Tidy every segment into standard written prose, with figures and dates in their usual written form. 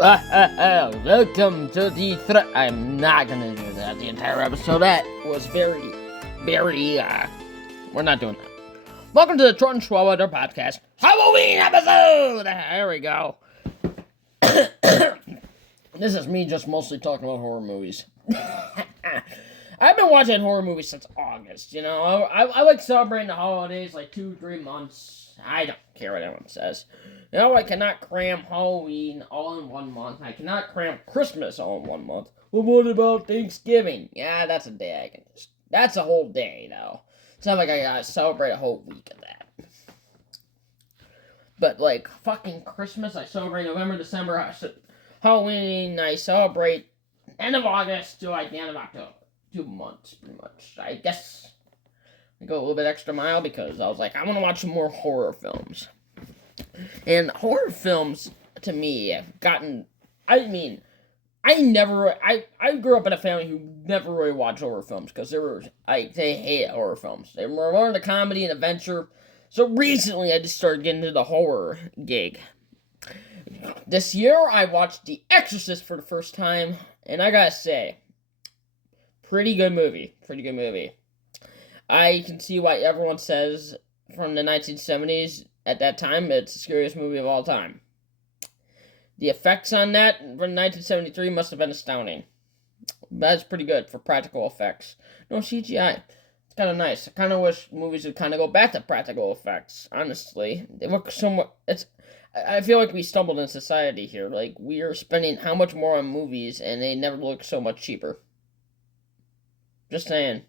Welcome to the I'm not gonna do that the entire episode. That was very, we're not doing that. Welcome to the Trenton Schladweiler podcast Halloween episode! There we go. This is me just mostly talking about horror movies. I've been watching horror movies since August, you know. I like celebrating the holidays like 2-3 months. I don't care what anyone says. You know, I cannot cram Halloween all in 1 month. I cannot cram Christmas all in 1 month. Well, what about Thanksgiving? Yeah, that's a day I can just... That's a whole day, though. It's not like I gotta celebrate a whole week of that. But, like, fucking Christmas, I celebrate November, December. Halloween, I celebrate end of August to, like, the end of October. 2 months, pretty much. I guess I go a little bit extra mile because I was like, I want to watch some more horror films. And horror films, to me, have gotten... I grew up in a family who never really watched horror films because they hate horror films. They were more into comedy and adventure. So recently, I just started getting into the horror gig. This year, I watched The Exorcist for the first time, and I gotta say, pretty good movie. I can see why everyone says from the 1970s, at that time, it's the scariest movie of all time. The effects on that from 1973 must have been astounding. That's pretty good for practical effects. No CGI. It's kind of nice. I kind of wish movies would kind of go back to practical effects, honestly. They look somewhat... I feel like we stumbled in society here. Like, we are spending how much more on movies, and they never look so much cheaper. Just saying.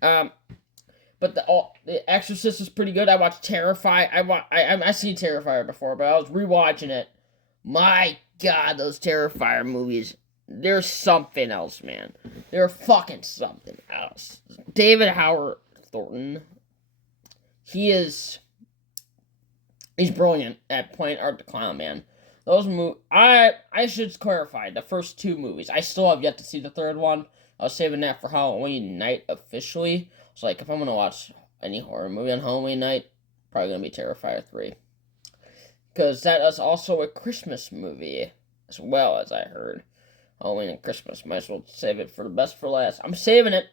But the Exorcist is pretty good. I watched Terrifier. I seen Terrifier before, but I was rewatching it. My God, those Terrifier movies. They're something else, man. They're fucking something else. David Howard Thornton. He's brilliant at playing Art the Clown, man. Those movies. I should clarify the first 2 movies. I still have yet to see the third one. I was saving that for Halloween night officially. So, like, if I'm gonna watch any horror movie on Halloween night, probably gonna be Terrifier 3. Because that is also a Christmas movie, as well, as I heard. Halloween and Christmas. Might as well save it for the best for last. I'm saving it.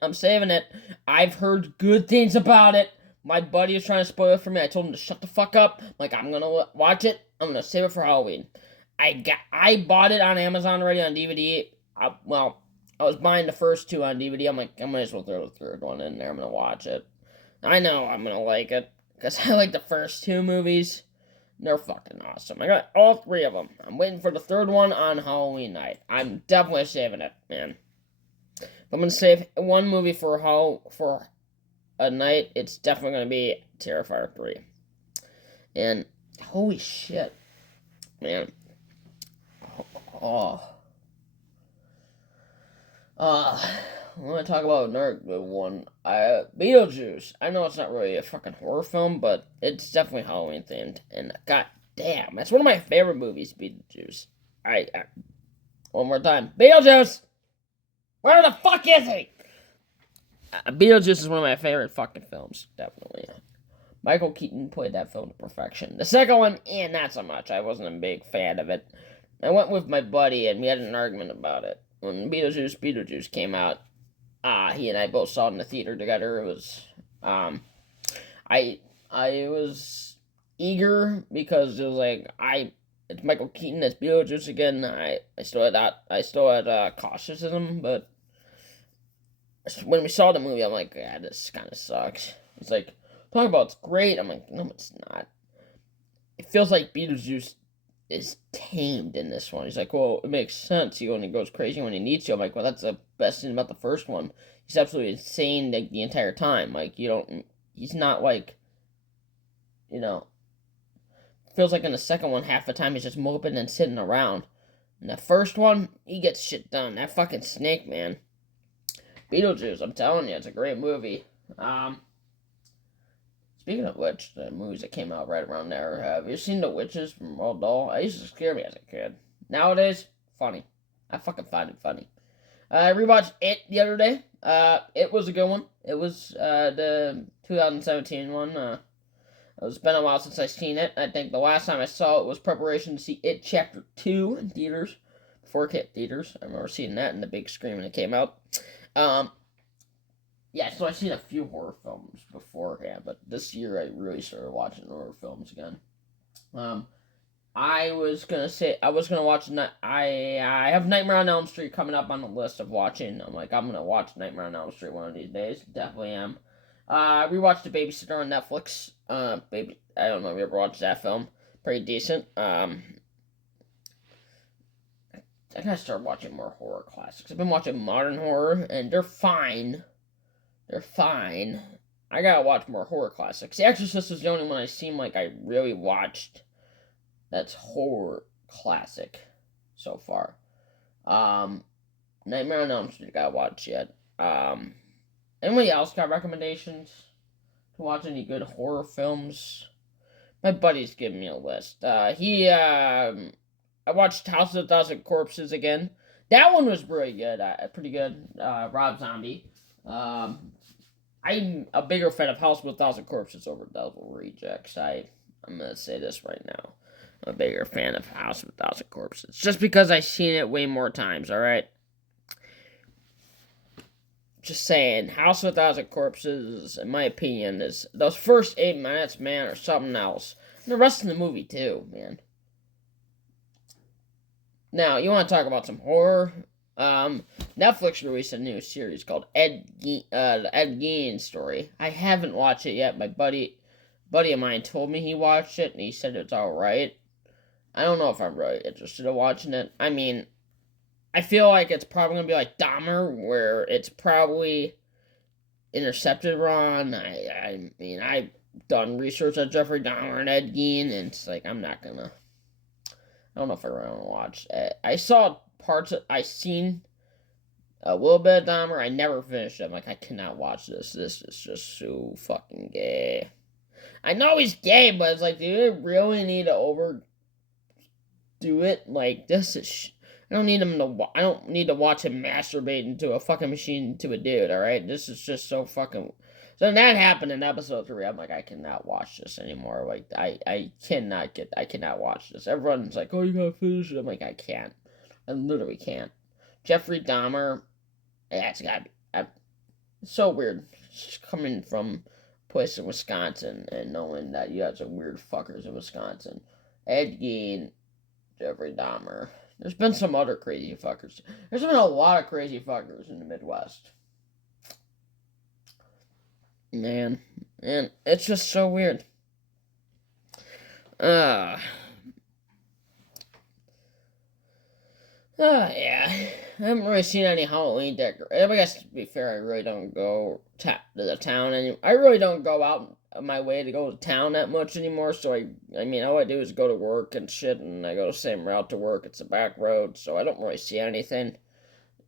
I've heard good things about it. My buddy was trying to spoil it for me. I told him to shut the fuck up. Like, I'm gonna watch it. I'm gonna save it for Halloween. I bought it on Amazon already on DVD. I was buying the first 2 on DVD. I'm like, I might as well throw the third one in there. I'm going to watch it. I know I'm going to like it. Because I like the first 2 movies. They're fucking awesome. I got all 3 of them. I'm waiting for the third one on Halloween night. I'm definitely saving it, man. If I'm going to save one movie for a night, it's definitely going to be Terrifier 3. And, holy shit. Man. I want to talk about another good one. Beetlejuice. I know it's not really a fucking horror film, but it's definitely Halloween themed. And god damn, that's one of my favorite movies, Beetlejuice. One more time. Beetlejuice! Where the fuck is he? Beetlejuice is one of my favorite fucking films, definitely. Michael Keaton played that film to perfection. The second one, not so much. I wasn't a big fan of it. I went with my buddy, and we had an argument about it. When Beetlejuice came out, he and I both saw it in the theater together. It was, I was eager because it was like, it's Michael Keaton, it's Beetlejuice again. I still had cautiouism, but when we saw the movie, I'm like, yeah, this kind of sucks. It's like, talking about it's great. I'm like, no, it's not. It feels like Beetlejuice is tamed in this one. He's like, well, it makes sense. He only goes crazy when he needs to. I'm like, well, that's the best thing about the first one. He's absolutely insane the entire time. Like, he's not like, feels like in the second one, half the time he's just moping and sitting around. In the first one, he gets shit done. That fucking snake, man. Beetlejuice, I'm telling you, it's a great movie. Speaking of which, the movies that came out right around there, have you seen The Witches from Roald Dahl? I used to scare me as a kid. Nowadays, funny. I fucking find it funny. I rewatched It the other day. It was a good one. It was the 2017 one. It's been a while since I've seen it. I think the last time I saw it was preparation to see It Chapter 2 in theaters. Before it hit theaters. I remember seeing that in the big screen when it came out. Yeah, so I've seen a few horror films beforehand, but this year I really started watching horror films again. I was gonna say I was gonna watch. I have Nightmare on Elm Street coming up on the list of watching. I'm gonna watch Nightmare on Elm Street one of these days. Definitely am. I rewatched The Babysitter on Netflix. I don't know if you ever watched that film. Pretty decent. I gotta start watching more horror classics. I've been watching modern horror, and they're fine. They're fine. I gotta watch more horror classics. The Exorcist is the only one I seem like I really watched that's horror classic so far. Nightmare on Elm Street I gotta watch yet. Anybody else got recommendations to watch any good horror films? My buddy's giving me a list. I watched House of a Thousand Corpses again. That one was really good. Pretty good. Rob Zombie. I'm a bigger fan of House of a Thousand Corpses over Devil Rejects. I'm gonna say this right now. I'm a bigger fan of House of a Thousand Corpses. Just because I've seen it way more times, alright? Just saying, House of a Thousand Corpses, in my opinion, is those first 8 minutes, man, are something else. And the rest of the movie, too, man. Now, you want to talk about some horror? Netflix released a new series called the Ed Gein story. I haven't watched it yet. My buddy of mine told me he watched it, and he said it's alright. I don't know if I'm really interested in watching it. I mean, I feel like it's probably going to be like Dahmer, where it's probably intercepted wrong. I mean, I've done research on Jeffrey Dahmer and Ed Gein, and it's like, I'm not gonna... I don't know if I really want to watch it. I saw I seen a little bit of Dahmer. I never finished it. I'm like, I cannot watch this. This is just so fucking gay. I know he's gay, but it's like, do you really need to overdo it? Like, this is... I don't need to watch him masturbate into a fucking machine to a dude, alright? This is just so fucking... So that happened in episode 3. I'm like, I cannot watch this anymore. Like, I cannot watch this. Everyone's like, oh, you gotta finish it. I'm like, I can't. I literally can't. Jeffrey Dahmer, it's gotta be... It's so weird. Just coming from a place in Wisconsin and knowing that you have some weird fuckers in Wisconsin. Ed Gein, Jeffrey Dahmer. There's been some other crazy fuckers. There's been a lot of crazy fuckers in the Midwest. Man, it's just so weird. Yeah. I haven't really seen any Halloween decorations. I guess, to be fair, I really don't go to the town anymore. I really don't go out of my way to go to town that much anymore, so I mean, all I do is go to work and shit, and I go the same route to work. It's a back road, so I don't really see anything.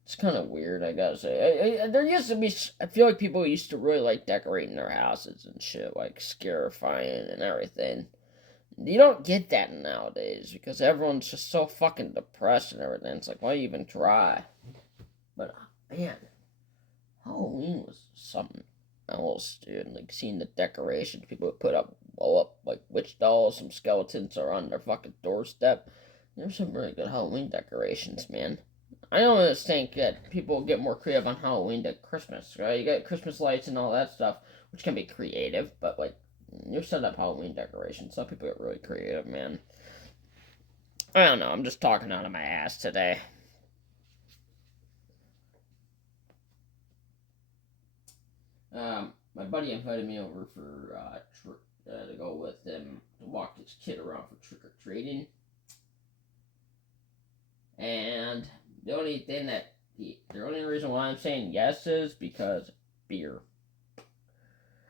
It's kind of weird, I gotta say. There used to be... I feel like people used to really like decorating their houses and shit, like scarifying and everything. You don't get that nowadays because everyone's just so fucking depressed and everything. It's like, why even try? But, man, Halloween was something else, dude. Like, seeing the decorations people would blow up, like, witch dolls, some skeletons are on their fucking doorstep. There's some really good Halloween decorations, man. I always think that people get more creative on Halloween than Christmas, right? You got Christmas lights and all that stuff, which can be creative, but, like, you set up Halloween decorations. Some people get really creative, man. I don't know. I'm just talking out of my ass today. My buddy invited me over for to go with him to walk his kid around for trick or treating. And the only reason why I'm saying yes is because beer.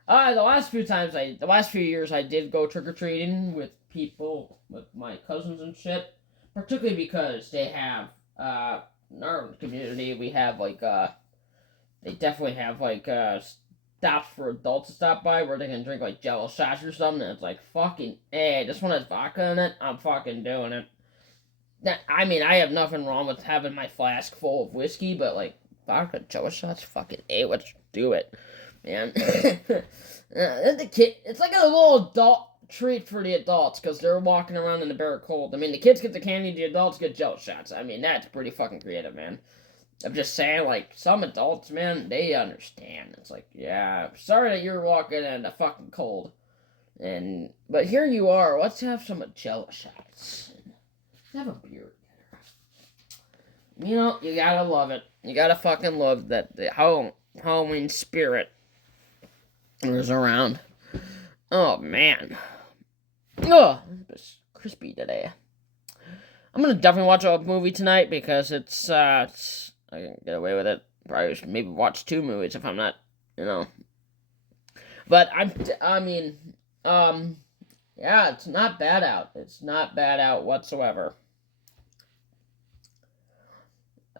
The last few years I did go trick-or-treating with people, with my cousins and shit. Particularly because they have, in our community, we have, like, they definitely have, like, stops for adults to stop by where they can drink, like, Jello shots or something. And it's like, fucking, hey, this one has vodka in it, I'm fucking doing it. I mean, I have nothing wrong with having my flask full of whiskey, but, like, vodka Jello shots, fucking, hey, let's do it. Man, the kid, it's like a little adult. treat for the adults because they're walking around in the bare cold. I mean, the kids get the candy, the adults get gel shots. I mean, that's pretty fucking creative, man. I'm just saying, like, some adults, man, they understand. It's like, yeah, sorry that you're walking in the fucking cold. But here you are, let's have some gel shots. Have a beer. You know, you gotta love it. You gotta fucking love that the Halloween spirit is around. Oh, man. Oh, it's crispy today. I'm gonna definitely watch a movie tonight because it's I can get away with it. Probably should maybe watch 2 movies if I'm not, you know. But yeah, it's not bad out. It's not bad out whatsoever.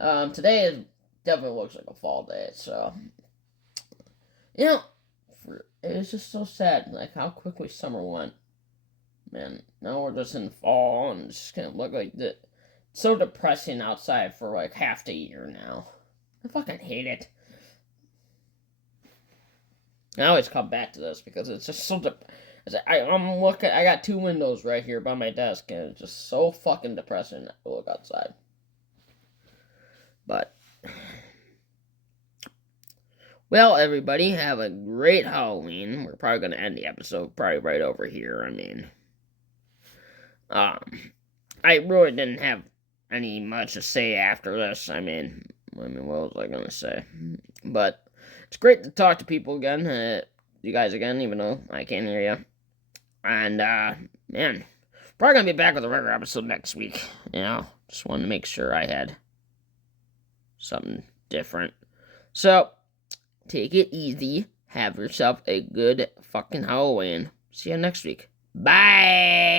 Today definitely looks like a fall day, so, you know, it's just so sad, like, how quickly summer went. Man, now we're just in fall, and it's just gonna look like it's so depressing outside for, like, half the year now. I fucking hate it. I always come back to this, because it's just so I got 2 windows right here by my desk, and it's just so fucking depressing to look outside. But, well, everybody, have a great Halloween. We're probably going to end the episode probably right over here. I mean, I really didn't have any much to say after this. I mean, what was I going to say? But it's great to talk to people again, you guys again, even though I can't hear you. And, man, probably going to be back with a regular episode next week. You know, just wanted to make sure I had something different. So, take it easy. Have yourself a good fucking Halloween. See you next week. Bye!